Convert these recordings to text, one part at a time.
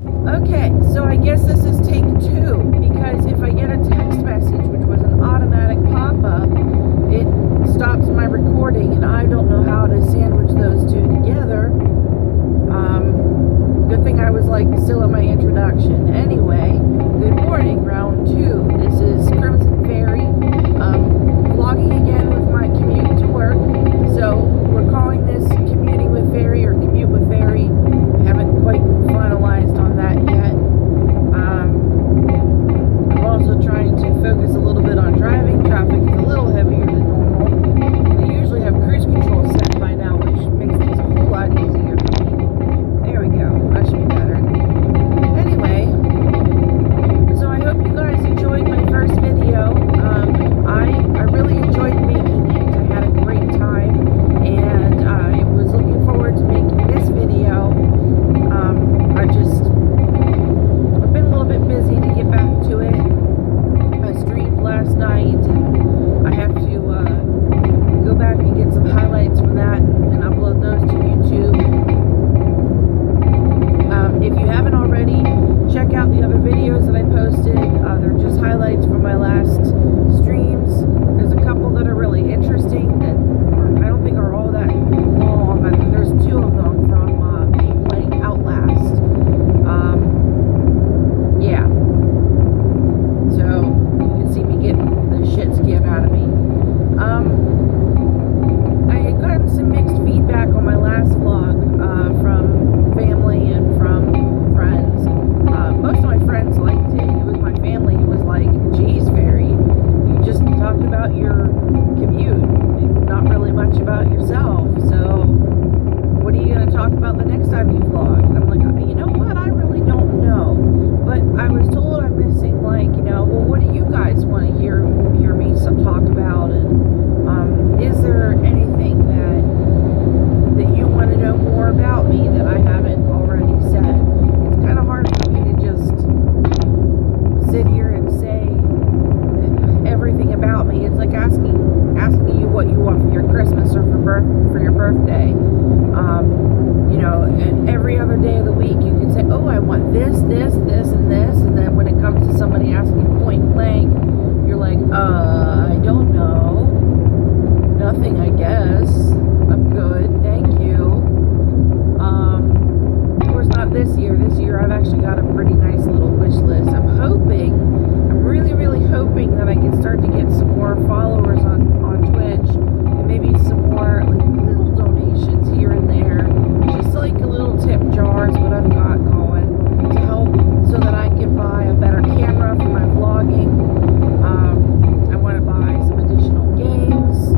Okay, so I guess this is take two, because if I get a text message, which was an automatic pop-up, it stops my recording, and I don't know how to sandwich those two together. Good thing I was still in my introduction. Anyway, good morning, round two. This is Krymsyn Faery, vlogging again with my commute to work. So we're calling this Commuting with Faery or Commute with Faery. I haven't quite finalized on that yet. I'm also trying to focus a little bit on driving. Traffic is a little heavier than normal. I usually have cruise control set by now, which makes things a whole lot easier. There we go. That should be better. Anyway, so I hope you guys enjoyed my first video. I really enjoyed making it. I had a great time, and I was looking forward to making this video. I've been a little bit busy to get back to it. I streamed last night, and I have to go back and get some highlights from that and upload those to YouTube. If you haven't already, check out the other videos that I posted. They're just highlights from my last streams. There's a couple that are really interesting that I don't think are all that long. I think there's two of them from me playing Outlast. Yeah. So you can see me get the shit scared out of me. I had gotten some mixed feedback on my last vlog from family and from friends. Most of my friends liked it. It was my family who was like, geez, Faery, you just talked about your commute and not really much about yourself. So what are you going to talk about the next time you vlog? And I'm like, you know what? I really don't know. But I was told I'm missing, well, what do you guys want to hear me talk about? And is there anything that you want to know more about me that I haven't already said? It's kind of hard for me to just sit here and say everything about me. It's like asking you what you want for your Christmas or for your birthday. And every other day of the week you can say, oh, I want this, this, this, and this, and then when it comes to somebody asking you point blank, you're like, I don't know. Nothing, I guess. I'm good, thank you. Of course, not this year. This year I've actually got a pretty nice little wish list. I'm really, really hoping that I can start to get some more followers on Twitch, and maybe some more little donations here and there. Just like a little tip jar is what I've got going to help so that I can buy a better camera for my vlogging. I want to buy some additional games.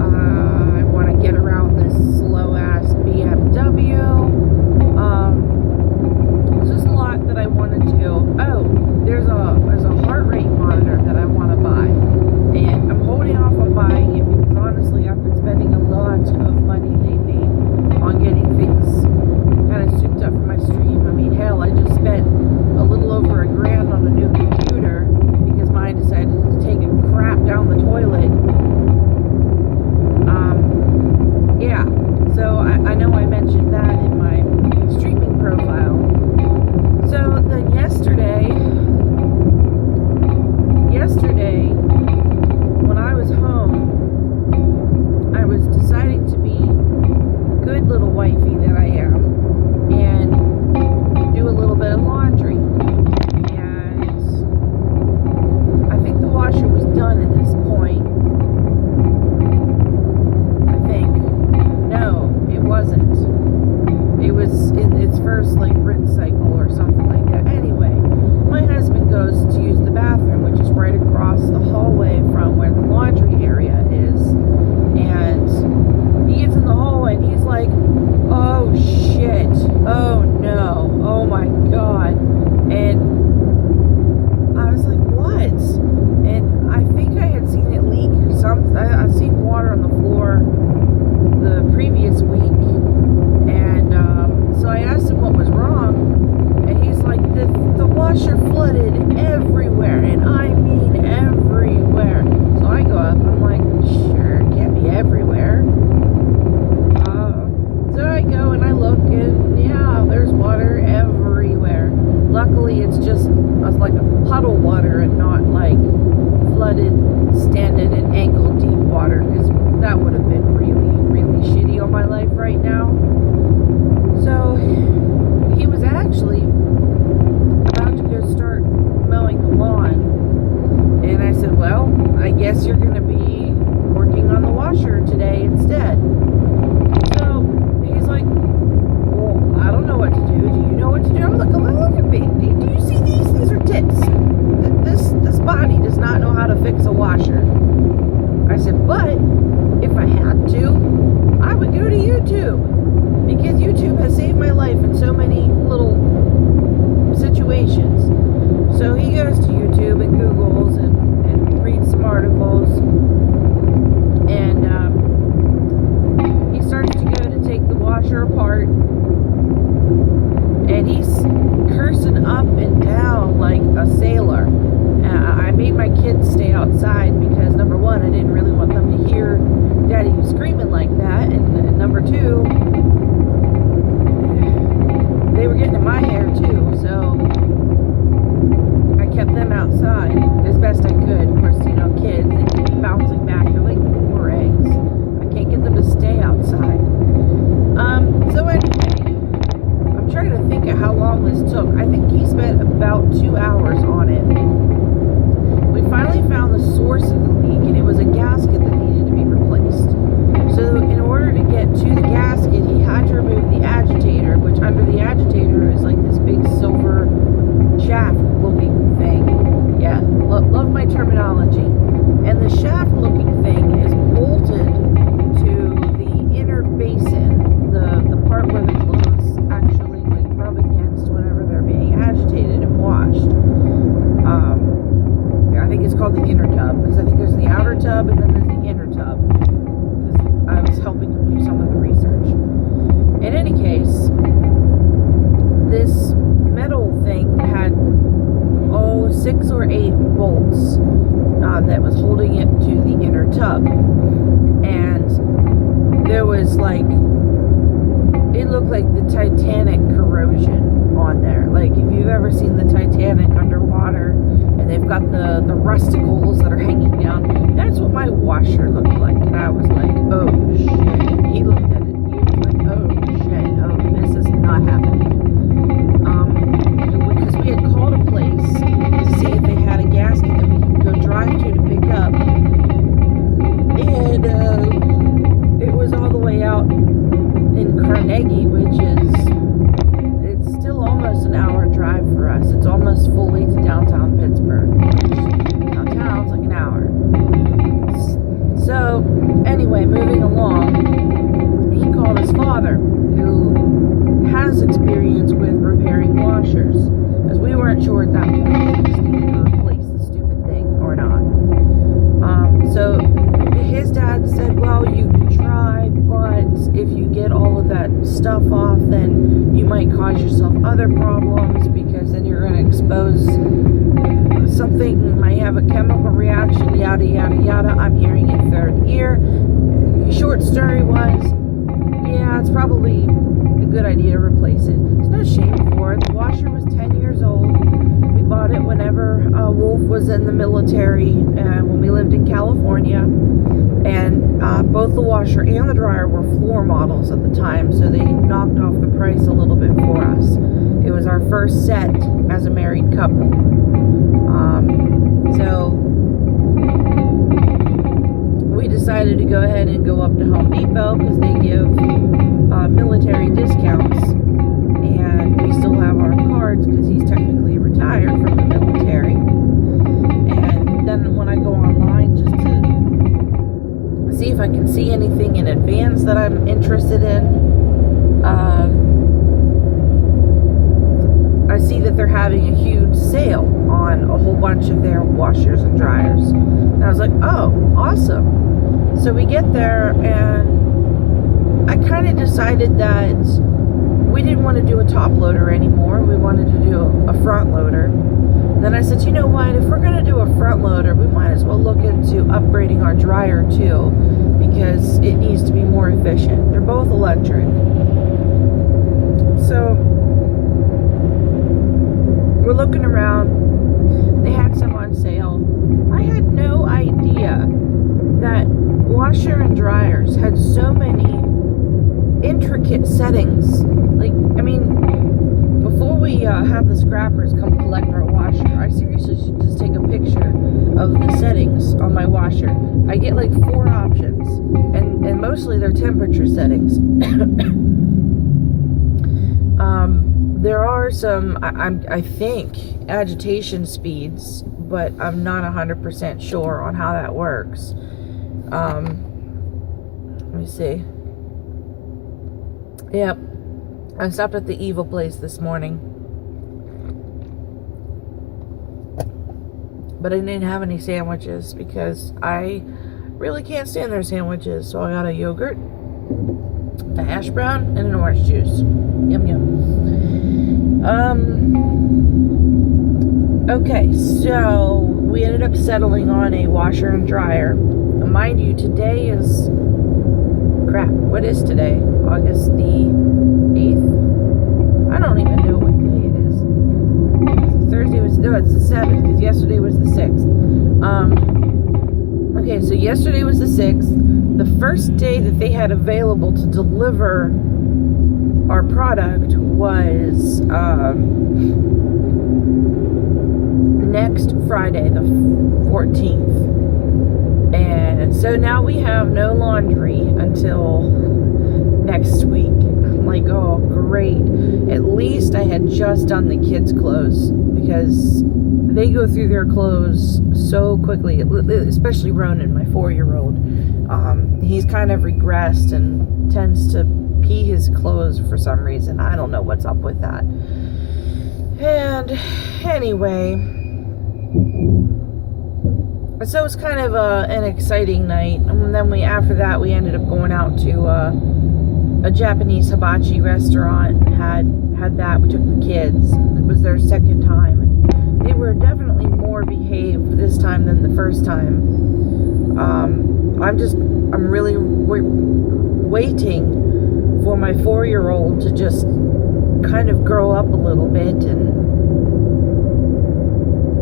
I want to get around this slow-ass BMW. There's just a lot that I want to do. Oh, there's a heart rate monitor that I want to buy. And I'm holding off on buying it because honestly I've been spending a lot of money lately on getting things kind of souped up for my stream. I mean, hell, I just spent a little over $1,000 on a new computer because mine decided to take a crap down the toilet. Yeah, so I know I mentioned that in my streaming profile. So then yesterday, when I was home, I was deciding to be good little wifey that I am and do a little bit of laundry. And I think the washer was done at this point. I think. No, it wasn't. It was in its first rinse cycle or something like that. Anyway, my husband goes to use the bathroom, which is right across the hallway from where the laundry area is. And he gets in the hallway and he's like, oh shit, oh no, oh my god. And I was like, what? And I think I had seen it leak or something. I've seen water on the floor the previous week. And so I asked him what was wrong. And he's like, the washer flooded everywhere. And I mean everywhere. So I go up and I'm like, sure, it can't be everywhere. So luckily it's just like a puddle water and not like flooded, standing in ankle deep water, because that would have been really, really shitty on my life right now. So he was actually about to go start mowing the lawn, and I said, well, I guess you're going to be working on the washer today instead. So he's like, well, I don't know what to do. Do you know what to do? I'm like, oh, look at me. Do you see these? These are tits. This body does not know how to fix a washer. I said, but if I had to, I would go to YouTube, because YouTube has saved my life in so many little situations. So he goes to YouTube and Googles and reads some articles, and he starts to go to take the washer apart, and he's cursing up and down like a sailor. I made my kids stay outside because, number one, I didn't really want them to hear Daddy screaming like that, and number two, they were getting in my hair too, so I kept them outside as best I could. Of course, you know, kids, they keep bouncing back, they're like boomerangs. I can't get them to stay outside. So anyway, I'm trying to think of how long this took. I think he spent about 2 hours on it. We finally found the source of the leak, and it was a gasket that needed to be replaced. So in order to get to the gasket, he had to remove the agitator, which under the agitator is like this big silver shaft looking thing. Yeah, love my terminology. And the shaft looking thing is bolted to the inner basin, the part where the clothes actually like rub against whenever they're being agitated and washed. I think it's called the inner tub, because I think there's the outer tub and then there's the inner tub, because I was helping him do some of the research. In any case, this metal thing had 6 or 8 bolts that was holding it to the inner tub, and there was like, it looked like the Titanic corrosion on there. Like if you've ever seen the Titanic underwater and they've got the rusticles that are hanging down, that's what my washer looked like. And I was like, oh shit. He looked at it, he was like, oh shit, oh, this is not happening. Because we had called a place to see if they had a gasket that we could go drive to pick up, and it was all the way out in Carnegie, which it's still almost an hour drive for us. It's almost fully to downtown Pittsburgh. Downtown's like an hour. So anyway, moving along, he called his father, who has experience with repairing washers, as we weren't sure at that point if we just needed to replace the stupid thing or not. So his dad said, well, you can try, but if you get all of that stuff off, then you might cause yourself other problems, because then you're going to expose something, might have a chemical reaction, yada, yada, yada. I'm hearing it third ear. Short story was, yeah, it's probably a good idea to replace it. There's no shame for it. The washer was 10 years old. We bought it whenever Wolf was in the military, when we lived in California. And both the washer and the dryer were floor models at the time, so they knocked off the price a little bit for us. It was our first set as a married couple. So we decided to go ahead and go up to Home Depot, because they give military discounts, and we still have our cards because he's technically retired from the military. And then when I go online just to see if I can see anything in advance that I'm interested in, I see that they're having a huge sale on a whole bunch of their washers and dryers. And I was like, oh, awesome. So we get there, and I kind of decided that we didn't want to do a top loader anymore. We wanted to do a front loader. And then I said, you know what, if we're going to do a front loader, we might as well look into upgrading our dryer too, because it needs to be more efficient. They're both electric. So looking around. They had some on sale. I had no idea that washer and dryers had so many intricate settings. Like, I mean, before we have the scrappers come collect our washer, I seriously should just take a picture of the settings on my washer. I get like 4 options, and mostly they're temperature settings. There are some, I think, agitation speeds, but I'm not 100% sure on how that works. Let me see. Yep, I stopped at the Evil place this morning, but I didn't have any sandwiches because I really can't stand their sandwiches. So I got a yogurt, a hash brown, and an orange juice. Yum yum. Okay, so we ended up settling on a washer and dryer. Mind you, today is crap. What is today? August the 8th? I don't even know what day it is. Thursday was, no, it's the 7th, because yesterday was the 6th. Okay, so yesterday was the 6th. The first day that they had available to deliver our product was next Friday, the 14th. And so now we have no laundry until next week. I'm like, oh, great. At least I had just done the kids' clothes, because they go through their clothes so quickly, especially Ronan, my 4-year-old. He's kind of regressed and tends to pee his clothes for some reason. I don't know what's up with that. And anyway, so it's kind of an exciting night. And then after that, we ended up going out to a Japanese hibachi restaurant and had that. We took the kids. It was their second time. And they were definitely more behaved this time than the first time. I'm really waiting for my 4-year-old to just kind of grow up a little bit and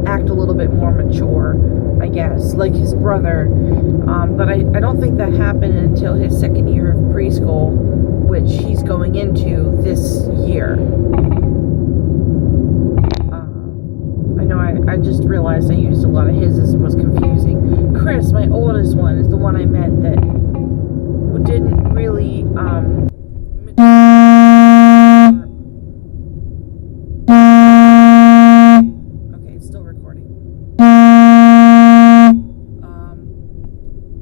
act a little bit more mature, I guess, like his brother. But I don't think that happened until his 2nd year of preschool, which he's going into this year. I just realized I used a lot of his. This was confusing. Chris, my oldest one, is the one I meant that didn't really okay, it's still recording.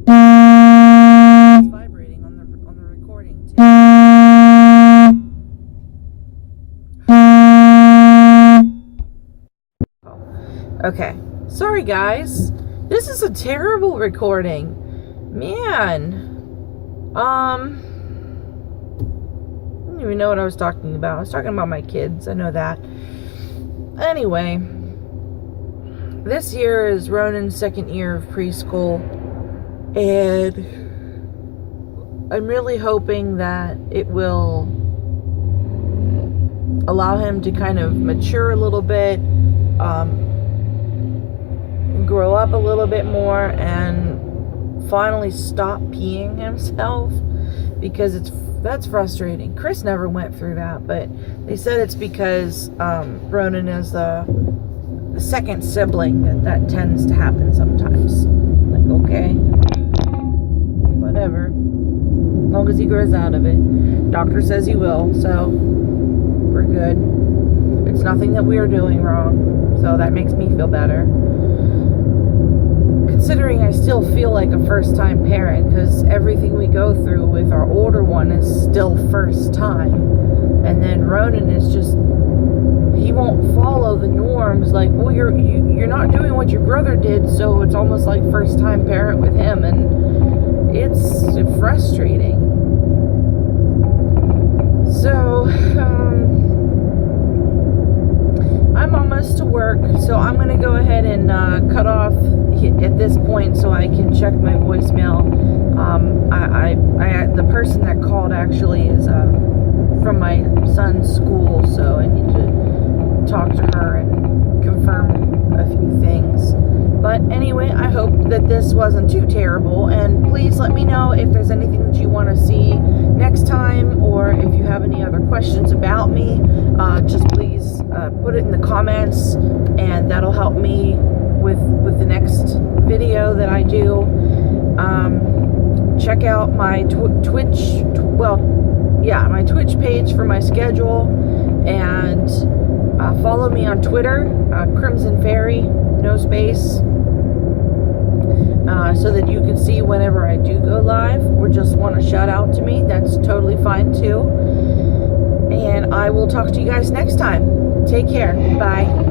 It's vibrating on the recording too. Okay, sorry guys, this is a terrible recording, man. I don't even know what I was talking about. I was talking about my kids, I know that. Anyway, this year is Ronan's 2nd year of preschool, and I'm really hoping that it will allow him to kind of mature a little bit, grow up a little bit more, and finally stop peeing himself, because that's frustrating. Chris never went through that, but they said it's because Ronan is the second sibling that tends to happen sometimes. Like, okay, whatever, as long as he grows out of it. Doctor says he will, so we're good. It's nothing that we are doing wrong, so that makes me feel better. Considering I still feel like a first-time parent, because everything we go through with our older one is still first time, and then Ronan is just, he won't follow the norms. Like, well, you're not doing what your brother did, so it's almost like first-time parent with him, and it's frustrating. So I'm almost to work, so I'm going to go ahead and cut off at this point so I can check my voicemail. The person that called actually is from my son's school, so I need to talk to her and But anyway, I hope that this wasn't too terrible, and please let me know if there's anything that you want to see next time, or if you have any other questions about me. Just please put it in the comments, and that'll help me with the next video that I do. Check out my my Twitch page for my schedule, and follow me on Twitter, Krymsyn Faery, no space, so that you can see whenever I do go live, or just want to shout out to me. That's totally fine too. And I will talk to you guys next time. Take care. Bye.